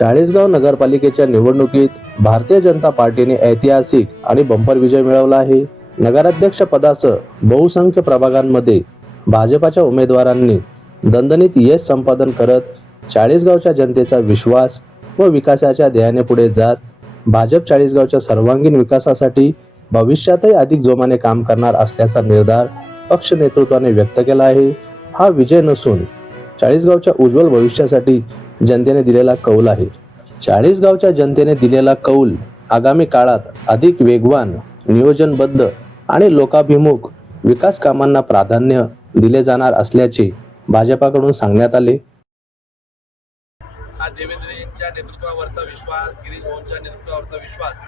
चाळीसगाव नगरपालिकेच्या निवडणुकीत भारतीय जनता पार्टीने ऐतिहासिक आणि बंपर विजय मिळवला आहे. नगराध्यक्ष पदासह बहुसंख्य प्रभागांमध्ये भाजपाच्या उमेदवारांनी दणदणीत यश संपादन करत चाळीसगावच्या जनतेचा विश्वास व विकासाच्या ध्येयाने पुढे जात भाजप चाळीसगावच्या सर्वांगीण विकासासाठी भविष्यातही अधिक जोमाने काम करणार असल्याचा निर्धार पक्ष नेतृत्वाने व्यक्त केला आहे. हा विजय नसून चाळीसगावच्या उज्ज्वल भविष्यासाठी जनतेने दिलेला कौल आहे. चाळीसगावच्या जनतेने दिलेला कौल आगामी काळात अधिक वेगवान नियोजनबद्ध आणि लोकाभिमुख विकास कामांना प्राधान्य दिले जाणार असल्याचे भाजपाकडून सांगण्यात आले. हा देवेंद्रजींच्या नेतृत्वावरचा विश्वास गिरीश भाऊंच्या नेतृत्वावरचा विश्वास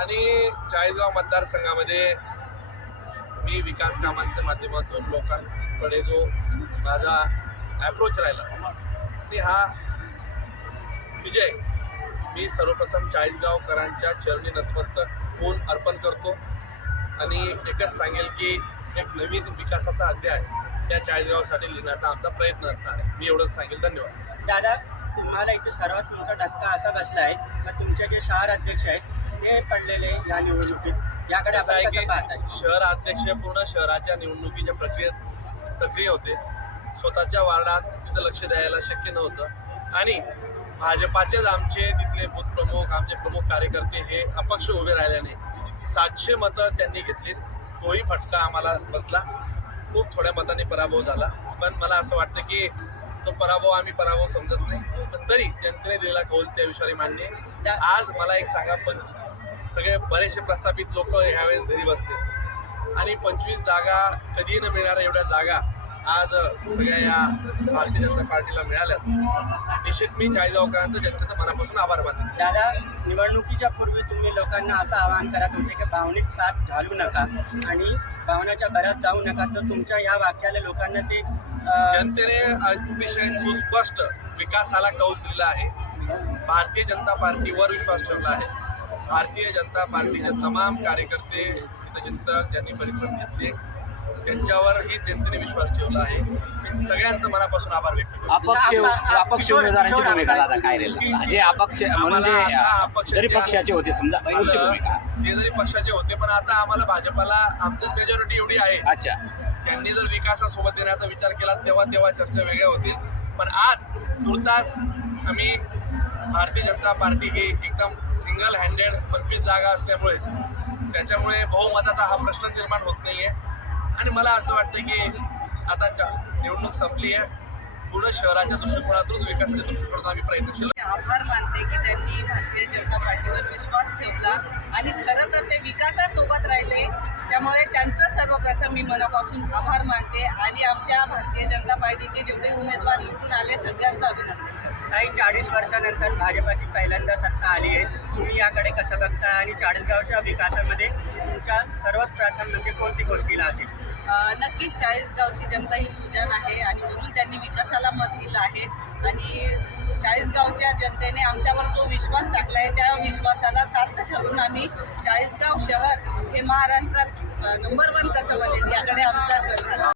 आणि चाळीसगाव मतदारसंघामध्ये मी विकास कामांच्या माध्यमातून लोकांकडे जो माझा ॲप्रोच राहिला आणि हा विजय. मी सर्वप्रथम चाळीसगावकरांच्या चरणी नतमस्तक होऊन अर्पण करतो. आणि एकच सांगेल की एक नवीन विकासाचा अध्याय या चाळीसगावसाठी लिहिण्याचा आमचा प्रयत्न असणार आहे. मी एवढंच सांगेल. धन्यवाद. दादा तुम्हाला इथे सर्वात मोठा धक्का असा बसला आहे का तुमचे जे शहर अध्यक्ष आहेत ते पडलेले या निवडणुकीत? याकडे असं आहे की शहर अध्यक्ष पूर्ण शहराच्या निवडणुकीच्या प्रक्रियेत सक्रिय होते. स्वतःच्या वार्डात तिथं लक्ष द्यायला शक्य नव्हतं. आणि भाजपाचेच आमचे तिथले बूथ प्रमुख आमचे प्रमुख कार्यकर्ते हे अपक्ष उभे राहिल्याने सातशे मतं त्यांनी घेतली तोही फटका आम्हाला बसला. खूप थोड्या मतांनी पराभव झाला. पण मला असं वाटतं की तो पराभव आम्ही पराभव समजत नाही. पण तरी जनतेने दिलेला कौल त्या विषयाने मान्य आज मला एक सांगा पण सगळे बरेचसे प्रस्थापित लोक ह्यावेळेस घरी बसले आणि पंचवीस जागा कधी न मिळणाऱ्या एवढ्या जागा आज सगळ्या या भारतीय जनता पार्टीला मिळाल्यात. निश्चित मी चाळीसगावकरांचं जनतेचं मनापासून आभार मानतो. दादा निवडणुकीच्या पूर्वी तुम्ही लोकांना असं आवाहन करत होते की भावनिक साथ घालू नका आणि भावनाच्या भरात जाऊ नका. तर तुमच्या या वाक्याला लोकांना ते जनतेने अतिशय सुस्पष्ट विकासाला कौल दिलेला आहे. भारतीय जनता पार्टीवर विश्वास ठेवला आहे. भारतीय जनता पार्टीचे तमाम कार्यकर्ते हितचिंतक ज्यांनी परिश्रम घेतले. त्यांच्यावरही जनतेने विश्वास ठेवला आहे. मी सगळ्यांचं मनापासून आभार व्यक्त करतो. अपक्ष अपक्ष उमेदवारांची भूमिका दादा काय राहील? जे अपक्ष म्हणजे जरी पक्षाचे होते समजा त्यांची भूमिका. ते जरी पक्षाचे होते पण आता आम्हाला भाजपाला आमचीच मेजॉरिटी एवढी आहे. अच्छा. त्यांनी जर विकासासोबत देण्याचा विचार केला तेव्हा तेव्हा चर्चा वेगळ्या होतील. पण आज तुर्तास आम्ही भारतीय जनता पार्टी ही एकदम सिंगल हँडेड पंचवीस जागा असल्यामुळे त्याच्यामुळे बहुमताचा हा प्रश्न निर्माण होत नाहीये. आणि मला असं वाटतं की आता चा- निवडणूक संपली आहे. पूर्ण शहराच्या दृष्टिकोनातून विकासाच्या दृष्टिकोनातून आम्ही प्रयत्नशील मी आभार मानते की त्यांनी भारतीय जनता पार्टीवर विश्वास ठेवला आणि खरं तर ते विकासासोबत राहिले. त्यामुळे त्यांचं सर्वप्रथम मी मनापासून आभार मानते आणि आमच्या भारतीय जनता पार्टीचे जेवढे उमेदवार निवडून आले सगळ्यांचं अभिनंदन. काही चाळीस वर्षानंतर भाजपाची पहिल्यांदा सत्ता आली आहे. तुम्ही याकडे कसं बघता आणि चाळीसगावच्या विकासामध्ये तुमच्या सर्वात प्रथम म्हणजे कोणती गोष्टीला असेल? नक्कीच चाळीसगावची जनता ही सुजान आहे आणि म्हणून त्यांनी विकासाला मत दिलं आहे. आणि चाळीसगावच्या जनतेने आमच्यावर जो विश्वास टाकला आहे त्या विश्वासाला सार्थ ठरून आम्ही चाळीसगाव शहर हे महाराष्ट्रात नंबर वन कसं बनेल याकडे आमचा कल